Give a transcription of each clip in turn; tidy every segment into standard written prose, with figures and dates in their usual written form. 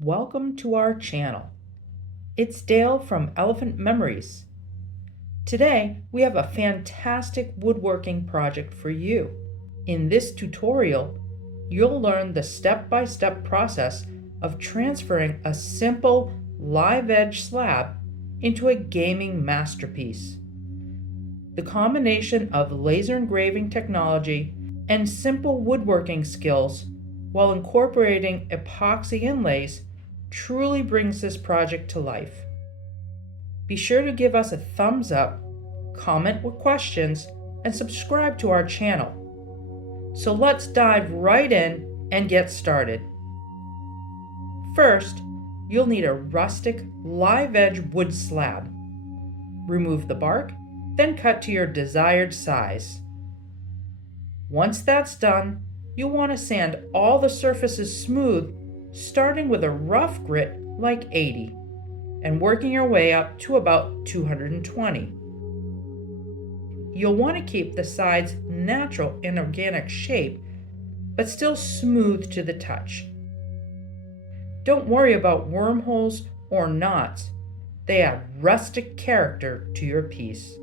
Welcome to our channel. It's Dale from Elephant Memories. Today we have a fantastic woodworking project for you. In this tutorial, you'll learn the step-by-step process of transferring a simple live edge slab into a gaming masterpiece. The combination of laser engraving technology and simple woodworking skills while incorporating epoxy inlays truly brings this project to life. Be sure to give us a thumbs up, comment with questions, and subscribe to our channel. So let's dive right in and get started. First, you'll need a rustic live edge wood slab. Remove the bark, then cut to your desired size. Once that's done, you'll want to sand all the surfaces smooth, starting with a rough grit like 80 and working your way up to about 220. You'll want to keep the sides natural and organic shape, but still smooth to the touch. Don't worry about wormholes or knots. They add rustic character to your piece.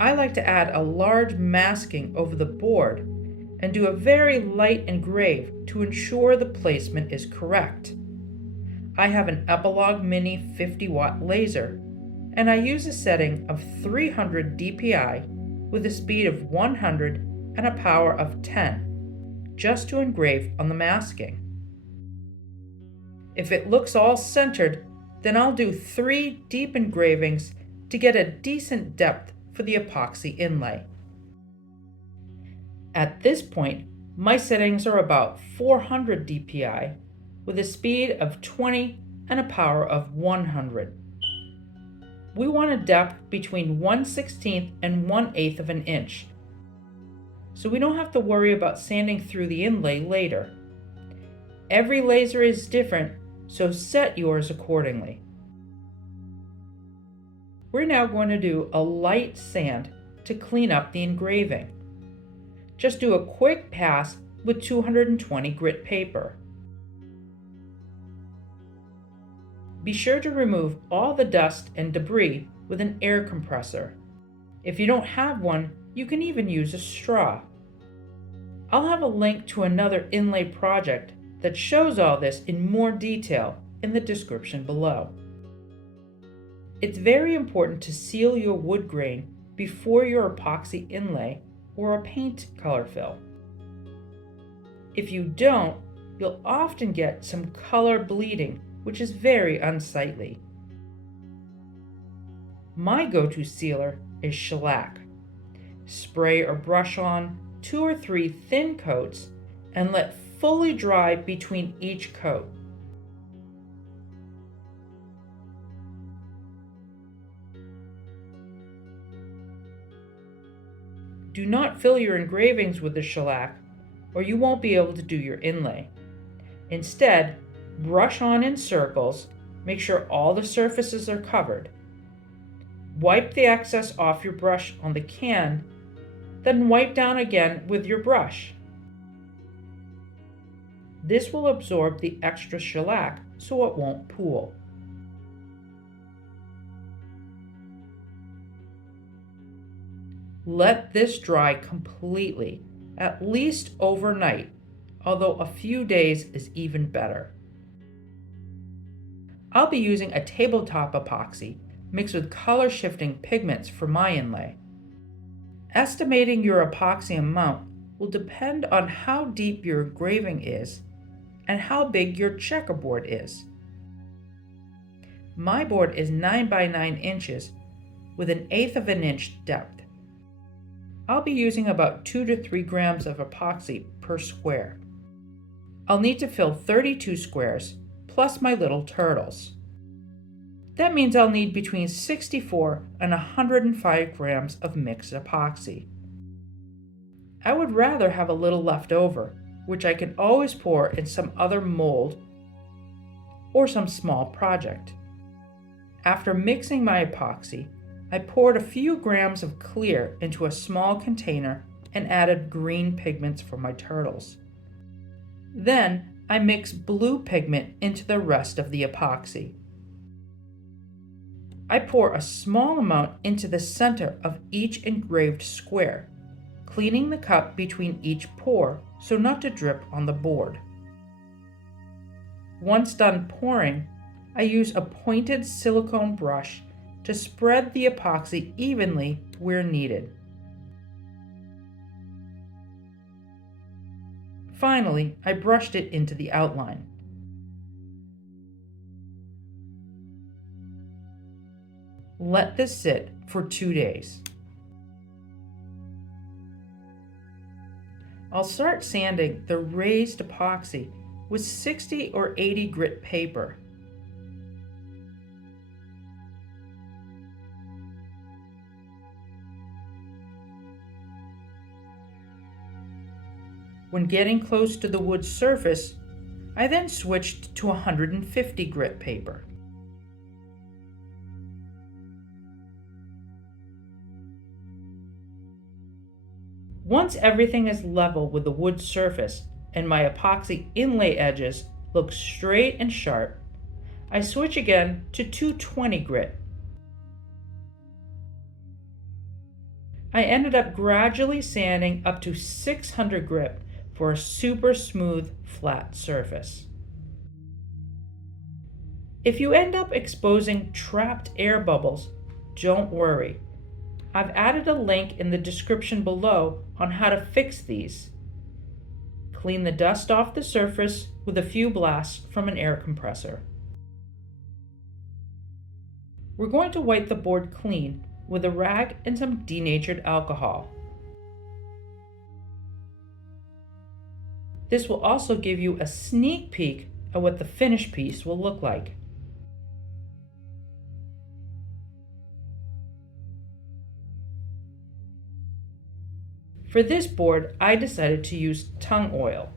I like to add a large masking over the board and do a very light engrave to ensure the placement is correct. I have an Epilog Mini 50-watt laser, and I use a setting of 300 dpi with a speed of 100 and a power of 10, just to engrave on the masking. If it looks all centered, then I'll do 3 deep engravings to get a decent depth for the epoxy inlay. At this point, my settings are about 400 dpi with a speed of 20 and a power of 100. We want a depth between 1/16 and 1/8 of an inch, so we don't have to worry about sanding through the inlay later. Every laser is different, so set yours accordingly. We're now going to do a light sand to clean up the engraving. Just do a quick pass with 220 grit paper. Be sure to remove all the dust and debris with an air compressor. If you don't have one, you can even use a straw. I'll have a link to another inlay project that shows all this in more detail in the description below. It's very important to seal your wood grain before your epoxy inlay or a paint color fill. If you don't, you'll often get some color bleeding, which is very unsightly. My go-to sealer is shellac. Spray or brush on 2 or 3 thin coats and let fully dry between each coat. Do not fill your engravings with the shellac, or you won't be able to do your inlay. Instead, brush on in circles, make sure all the surfaces are covered. Wipe the excess off your brush on the can, then wipe down again with your brush. This will absorb the extra shellac so it won't pool. Let this dry completely, at least overnight, although a few days is even better. I'll be using a tabletop epoxy mixed with color-shifting pigments for my inlay. Estimating your epoxy amount will depend on how deep your engraving is and how big your checkerboard is. My board is 9 by 9 inches with 1/8 of an inch depth. I'll be using about 2 to 3 grams of epoxy per square. I'll need to fill 32 squares, plus my little turtles. That means I'll need between 64 and 105 grams of mixed epoxy. I would rather have a little left over, which I can always pour in some other mold or some small project. After mixing my epoxy, I poured a few grams of clear into a small container and added green pigments for my turtles. Then I mix blue pigment into the rest of the epoxy. I pour a small amount into the center of each engraved square, cleaning the cup between each pour so not to drip on the board. Once done pouring, I use a pointed silicone brush to spread the epoxy evenly where needed. Finally, I brushed it into the outline. Let this sit for 2 days. I'll start sanding the raised epoxy with 60 or 80 grit paper. When getting close to the wood surface, I then switched to 150 grit paper. Once everything is level with the wood surface and my epoxy inlay edges look straight and sharp, I switch again to 220 grit. I ended up gradually sanding up to 600 grit for a super smooth, flat surface. If you end up exposing trapped air bubbles, don't worry. I've added a link in the description below on how to fix these. Clean the dust off the surface with a few blasts from an air compressor. We're going to wipe the board clean with a rag and some denatured alcohol. This will also give you a sneak peek at what the finished piece will look like. For this board, I decided to use Tung oil,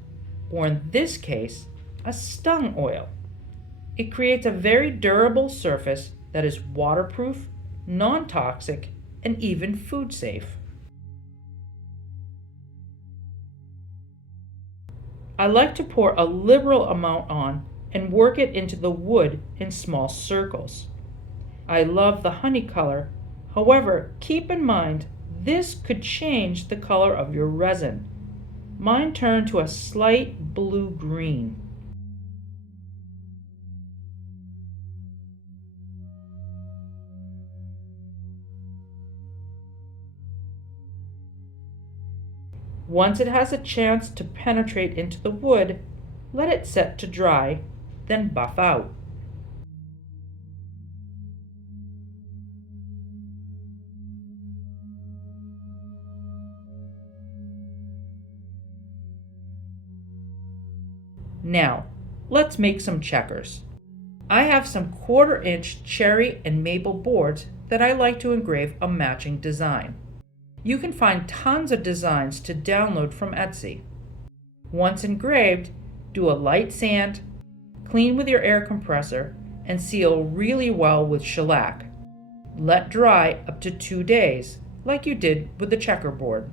or in this case, a stung oil. It creates a very durable surface that is waterproof, non-toxic, and even food safe. I like to pour a liberal amount on and work it into the wood in small circles. I love the honey color, however, keep in mind this could change the color of your resin. Mine turned to a slight blue-green. Once it has a chance to penetrate into the wood, let it set to dry, then buff out. Now, let's make some checkers. I have some 1/4-inch cherry and maple boards that I like to engrave a matching design. You can find tons of designs to download from Etsy. Once engraved, do a light sand, clean with your air compressor, and seal really well with shellac. Let dry up to 2 days, like you did with the checkerboard.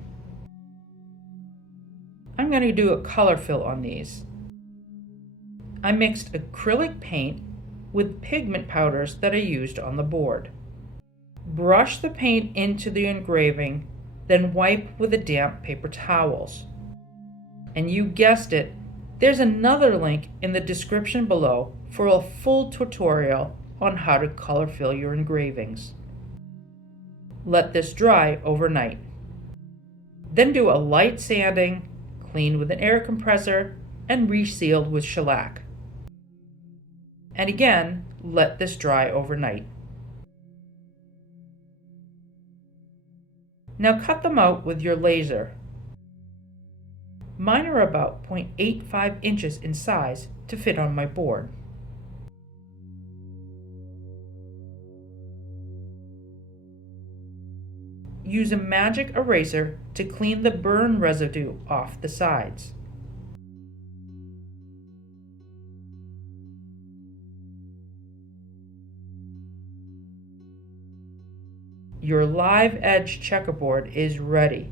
I'm going to do a color fill on these. I mixed acrylic paint with pigment powders that I used on the board. Brush the paint into the engraving, then wipe with the damp paper towels. And you guessed it, there's another link in the description below for a full tutorial on how to color fill your engravings. Let this dry overnight. Then do a light sanding, clean with an air compressor, and resealed with shellac. And again, let this dry overnight. Now cut them out with your laser. Mine are about 0.85 inches in size to fit on my board. Use a magic eraser to clean the burn residue off the sides. Your live edge checkerboard is ready.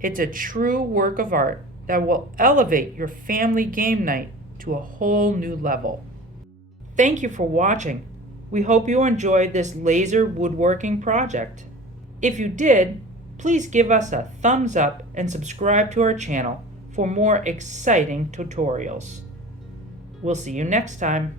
It's a true work of art that will elevate your family game night to a whole new level. Thank you for watching. We hope you enjoyed this laser woodworking project. If you did, please give us a thumbs up and subscribe to our channel for more exciting tutorials. We'll see you next time.